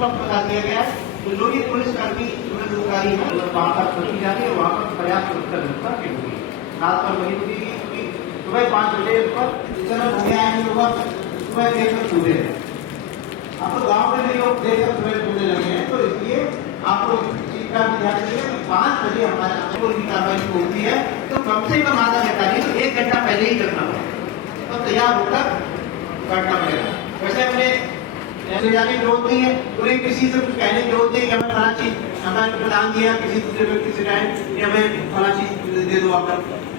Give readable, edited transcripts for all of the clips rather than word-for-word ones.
वक्त बता दिया गया है। तो जो भी पुलिसकर्मी अधिकारी है वहाँ पर पहुंची जा रही है, वहाँ पर पर्याप्त सुरक्षा व्यवस्था की होगी। खासकर वही होगी कि सुबह 5 बजे पर इतना हो गया है लोग सुबह देर तक कूदे हैं। अब तो गाँव में भी लोग देर तक सुबह कूदने लगे हैं, तो इसलिए आपको इस चीज का ध्यान रखिए कि 5 बजे हमारे कोई भी कार्रवाई होती है तो कम से कम आधा घंटा नहीं तो 1 घंटा पहले ही करना होगा, तो तैयार होकर करना पड़ेगा। वैसे हमने ऐसे जाने की जरूरत नहीं है, उन्हें किसी से कुछ कहने की जरूरत नहीं कि हमें फला चीज हमें प्रदान दिया, किसी दूसरे व्यक्ति से कहें कि हमें फला चीज दे दो आप।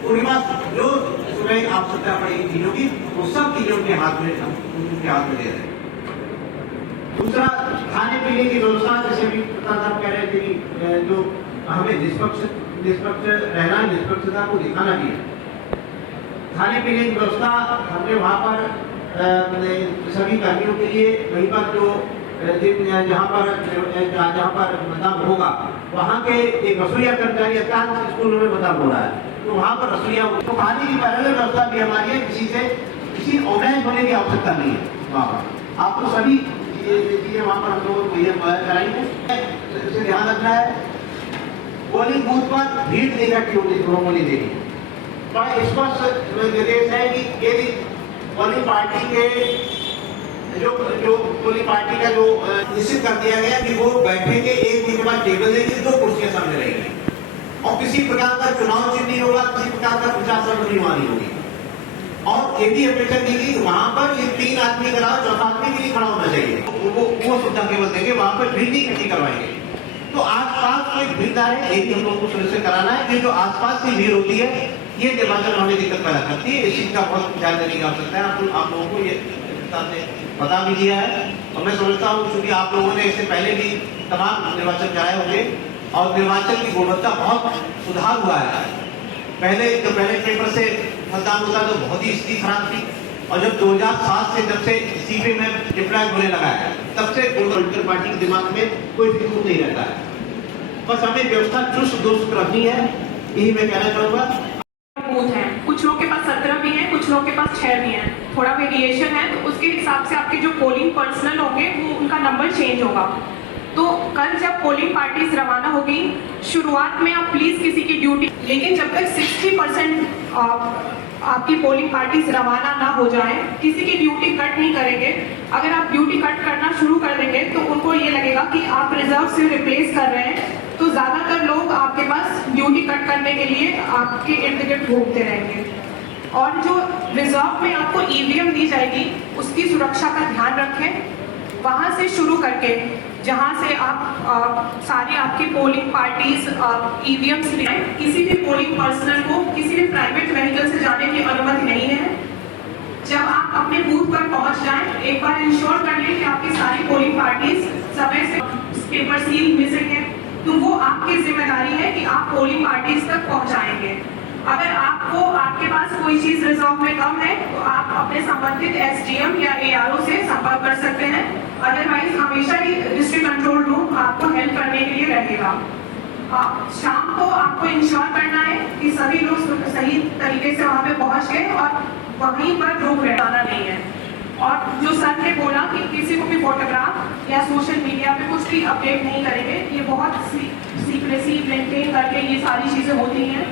उनके पास जो सुबह आवश्यकता पड़ेगी चीजों की वो सब चीजों के हाथ में उनके हाथ में दे रहे हैं। दूसरा, खाने पीने की व्यवस्था, जैसे भी प्रधान साहब कह रहे थे कि जो हमें निष्पक्ष रहना, निष्पक्षता को दिखाना भी है। खाने पीने की व्यवस्था हमने वहाँ पर सभी कर्मियों के लिए वहीं पर जो जहाँ पर मतलब होगा वहाँ के एक रसोईया कर्मचारी अधिकांश स्कूलों में मतलब हो रहा है, तो वहाँ पर रसोईया तो खाने की पहले व्यवस्था भी हमारी है, किसी ऑर्गेनाइज होने की आवश्यकता नहीं है। वहाँ पर आपको सभी चीजें वहाँ पर हम लोगों को मुहैया कराई है। इसे ध्यान रखना है, पोलिंग बूथ पर भीड़ इकट्ठी होने देनी है। बड़ा स्पष्ट निर्देश है कि यदि पोलिंग पार्टी के जो पोलिंग पार्टी का जो निश्चित कर दिया गया कि वो बैठेंगे, एक दिन के बाद टेबल देंगे, 2 कुर्सियां सामने रहेंगी और किसी प्रकार का चुनाव चिन्ह नहीं होगा, किसी प्रकार का प्रचार सामग्री वहां नहीं होगी। और ये भी अपेक्षा की गई वहां पर ये 3 आदमी का चौथा आदमी के लिए खड़ा होना चाहिए, वो सुविधा केवल देंगे, वहां पर भीड़ नहीं इकट्ठी करवाएंगे। तो आसपास कोई भीड़ है, एक हम लोगों को सुनिश्चित कराना है कि जो आसपास की भीड़ होती है ये निर्वाचन हमें दिक्कत पैदा करती है। इस चीज का बहुत ध्यान देने की आवश्यकता है। आप लोगों को ये से बता भी दिया है और मैं समझता हूँ क्योंकि आप लोगों ने इससे पहले भी तमाम निर्वाचन कराए होंगे और निर्वाचन की गुणवत्ता बहुत सुधार हुआ है। पहले पेपर से मतदान होता तो बहुत ही स्थिति खराब थी और जब 2007 से जब से सीपी में डिप्लॉय होने लगा है तब से पोलिटिकल पार्टी के दिमाग में कोई फिक्र नहीं रहता है। बस हमें व्यवस्था चुस्त दुरुस्त रखनी है, यही मैं कहना चाहूंगा। बूथ हैं, कुछ लोग के पास 17 भी हैं, कुछ लोग के पास 6 भी हैं, थोड़ा वेरिएशन है, तो उसके हिसाब से आपके जो पोलिंग पर्सनल होंगे वो उनका नंबर चेंज होगा। तो कल जब पोलिंग पार्टीज रवाना होगी, शुरुआत में आप प्लीज किसी की ड्यूटी, लेकिन जब तक 60% आपकी पोलिंग पार्टीज रवाना ना हो जाए किसी की ड्यूटी कट नहीं करेंगे। अगर आप ड्यूटी कट करना शुरू कर देंगे तो उनको ये लगेगा कि आप रिजर्व से रिप्लेस कर रहे हैं, तो ज्यादातर लोग आपके पास ड्यूटी कट करने के लिए आपके इर्द गिर्द घूमते रहेंगे। और जो रिजर्व में आपको ईवीएम दी जाएगी उसकी सुरक्षा का ध्यान रखें, वहां से शुरू करके जहां से आप सारी आपकी पोलिंग पार्टीज ईवीएम्स लें। किसी भी पोलिंग पर्सनल को किसी भी प्राइवेट व्हीकल से जाने की अनुमति नहीं है। जब आप अपने बूथ पर पहुंच जाएं, एक बार इंश्योर कर लें कि आपकी सारी पोलिंग पार्टीज समय से पेपर सील मिसिंग है, तो वो आपकी जिम्मेदारी है कि आप पोलिंग पार्टीज तक पहुंचाएंगे। अगर आपके पास कोई चीज रिजर्व में कम है तो आप अपने संबंधित एसडीएम या एआरओ से संपर्क कर सकते हैं। अदरवाइज हमेशा ही डिस्ट्रिक्ट कंट्रोल रूम आपको हेल्प करने के लिए रहेगा। शाम को आपको इंश्योर करना है कि सभी लोग सही तरीके से वहां पे पहुंच गए और वहीं पर रोक रहना नहीं है। और जो सर ने बोला कि किसी को भी फोटोग्राफ या सोशल मीडिया पे कुछ भी अपडेट नहीं करेंगे, ये बहुत सीक्रेसी मेंटेन करके ये सारी चीजें होती हैं।